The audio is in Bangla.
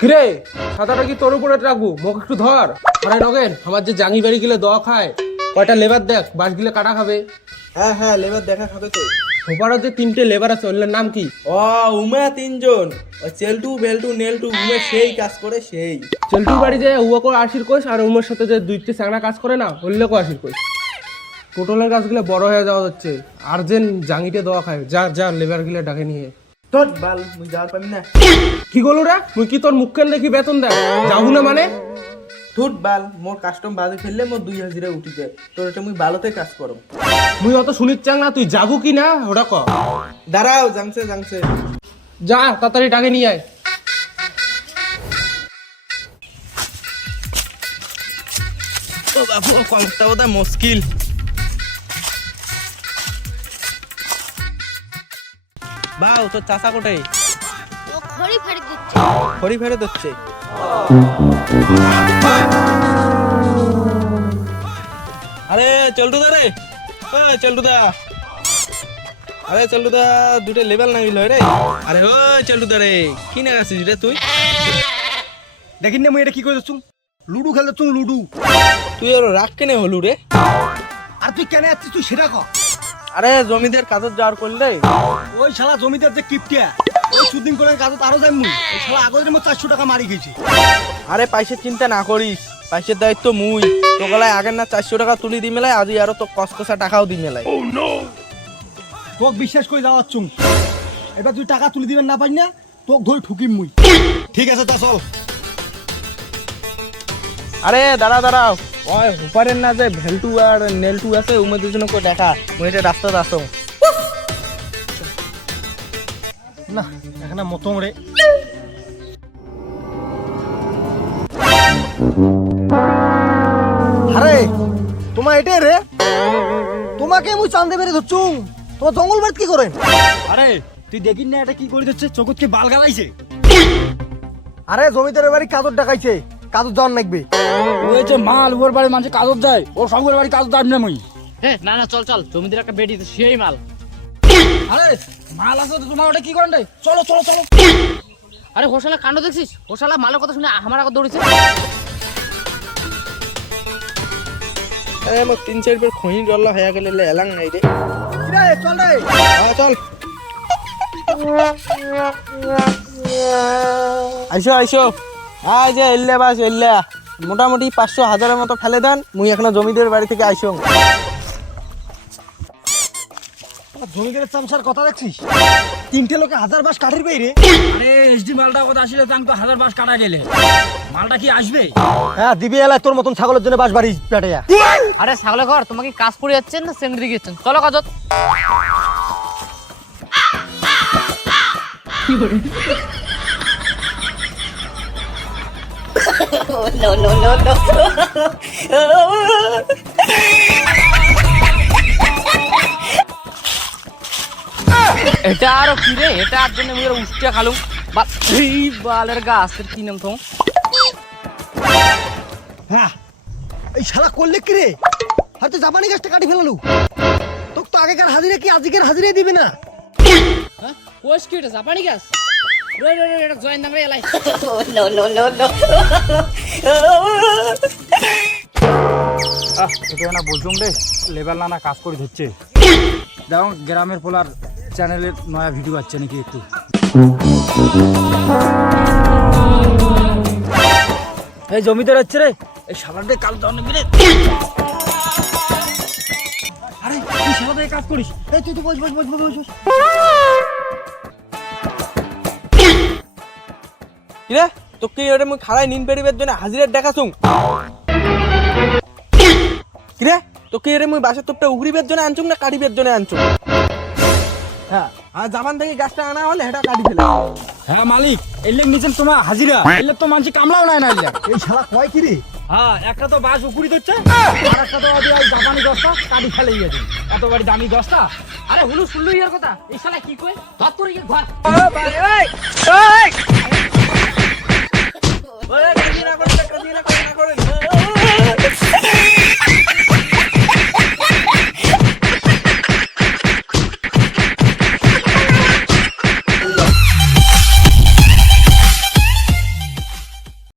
কিরে ছাতাটা কি তোর উপরে রাখবো? মুখ একটু ধর। আরে নগেন, আমার যে জাঙ্গি বাড়ি গেলে দোয়া খায়, কয়টা লেবার দেখ, বাস গিলে কাটা খাবে। হ্যাঁ হ্যাঁ, লেবার দেখা খাবে তো। ওপারও যে 3টে লেবার আছে, ওগুলোর নাম কি? ও উমা 3জন, ওই চেলটু বেলটু নেলটু উমে সেই কাজ করে সেই। চলটুর বাড়ি যে উয়া করে আশির কোষ, আর উমের সাথে যে 2টে স্যাংরা কাজ করে না, ওগুলোকে আশির কোষ। টোটলের গাছগুলো বড় হয়ে যাওয়া হচ্ছে, আর্জেন্ট জাঙ্গিতে দোয়া খায়। যা যা লেবার গিলে ডাকে নিয়ে। তোর বাল মুই যাওয়ার পাবি না। কি গলু রে, মুই কি তোর মুখ কেন দেখি বেতন দেয় যাবো না মানে? তোর বাল মোর কাস্টম বাজে ফেললে মোর 2 হাজিরা উঠিতে, তোর এটা মুই বালতে কাজ করো। মুই অত শুনির চাং না, তুই যাবো কি না ওটা ক। দাঁড়াও, জাংছে জাংছে। যা তাড়াতাড়ি ডাকে নিয়ে আয়। ও বাবু কমটা বোধ মুশকিল। বাউ তোর চাচা কোটাই? ও খড়ি ফাড়ি দিচ্ছে। খড়ি ফেরে দিচ্ছে। আরে চলটু দা রে, ও চলটু দা। আরে চলটু দা, 2টে লেভেল না মিল রে। আরে ও চলটু দা রে, কি না আছিস রে তুই? দেখিন না মুই এটা কি করে যাচ্ছুম? লুডু খেলে যাচ্ছুম লুডু। তুই ওর রাগ কেনে হলু রে? আর তুই কেন আসছিস তুই সেটা কর। আরে জমিদের কাজত যাওয়ার করলে ওই শালা জমিদার যে কিপটিয়া, ওই সুদিন করে কাজত আরো যাই মুই। ওই শালা আগের মতো 400 টাকা মারি গেছি। আরে পয়সার চিন্তা না করিস, পয়সার দায়িত্ব মুই। তোগলায় আগের না 400 টাকা তুলি দি মেলায়, আজ আরো তো কসকসা টাকাও দি মেলায়। তোক বিশ্বাস করে যাওয়াচ্ছুম, এবার তুই টাকা তুলে দিবেন না পাই না, তোক ধরে ঠুকিম মুই। ঠিক আছে তা চল। আরে দাঁড়া দাঁড়াও, ওই হুপারের না যে ভেলটু আর নেলটু আছে, উমের দুজনে কো দেখা মুই এটা রাস্তাতে আসো। না এখানে মতম রে। আরে তোমার এটাই রে, তোমাকে মুই চান্দে বেরে ধরছুম, তোমার জঙ্গল বাদ কি করেন? আরে তুই দেখিন না এটা কি করে দিচ্ছে, চোখত কি বাল গালাইছে? আরে জমিদারের বাড়ি কাজত ডাকাইছে, কাজত যাওয়ার লাগবে। ওই যে মাল ওর বাড়ি মানুষ কাজত যায়, ও সবার বাড়ি কাজত যাবি না মুই। না না চল চল, জমিদের একটা বেটি সেই মাল। আরে মাল আছে তো তোমার, ওটা কি করেন রে? চলো চলো চলো। আরে হোসালা কাণ্ড দেখছিস? হোসালা মালের কথা শুনে আমার আগত দৌড়েছে। আরে মোর 3-4 বার খনি ডল্লা হয়ে গেলে এলাং নাই রে। রে চল রে। হ্যাঁ চল। আইসো আইসো, আই যে এল্লে বাস এল্লা মোটামুটি 500-1000 মতো ফেলে দেন, মুই এখনো জমিদের বাড়ি থেকে আইসো। জমিদারের চামচার কথা দেখছিস? 3টে লোকে 1000 বাস কাঠির পেয়ে রে। আরে এসডি মালটা কথা আসলে তাং তো 1000 বাস কাটা গেলে মালটা কি আসবে? হ্যাঁ দিবি এলাই তোর মতন ছাগলের জন্য বাস বাড়ি পেটাইয়া। আরে ছাগলের ঘর, তোমাকে কাজ পড়ে যাচ্ছেন না সেন্দ্রি গেছেন? চলো কাজত। এটা আরো কি রে? এটা আর জন্য আমি উষ্টিয়া খালুম। এই বালের গাছের কি নাম তো? হ্যাঁ এই শালা করলে কি রে? হয়তো জাপানি গাছটা কাটি ফেলালু। তোকে তো আগেকার হাজিরা কি আজকের হাজিরাই দিবে না? হ্যাঁ কোষ কি এটা? জাপানি গাছ? রে রে রে, এটা জয়েন দাম রে এলাই। এটা না বলছুম রে, লেবার না কাজ করে ধরছে। দেখো গ্রামের পোলার চ্যানেলের নয়া ভিডিও আছে নাকি একটু। এই জমিদার হচ্ছে রে, এই শালাতে কাল দাও না মিলে। আরে তুই শালাতে কাজ করিস? এই তুই তো বস বস বস বস বস। কি রে তোকে এরে মুই খাড়াই নিন পেরিবের জন্য হাজিরার দেখাছুম। কি রে তোকে এরে মুই বাসার তোপটা উগরিবের জন্য আনছুম না কাটিবের জন্য আনছুম? হ্যাঁ আর জাপান থেকে গাছটা আনা হলে এটা কাটি ফেলে। হ্যাঁ মালিক, এলে নিচেন তোমার হাজিরা, এলে তো মানুষ কামলাও নাই না এলে। এই শালা কয় কি রে? হ্যাঁ একটা তো বাস উকুরি দিচ্ছে, আর একটা তো ওই জাপানি দশটা কাটি ফেলে গিয়েছে। এত বাড়ি দামি দশটা। আরে হুলু শুনলু ইয়ার কথা, এই শালা কি কয়? ধর তোর ইয়ে ঘর।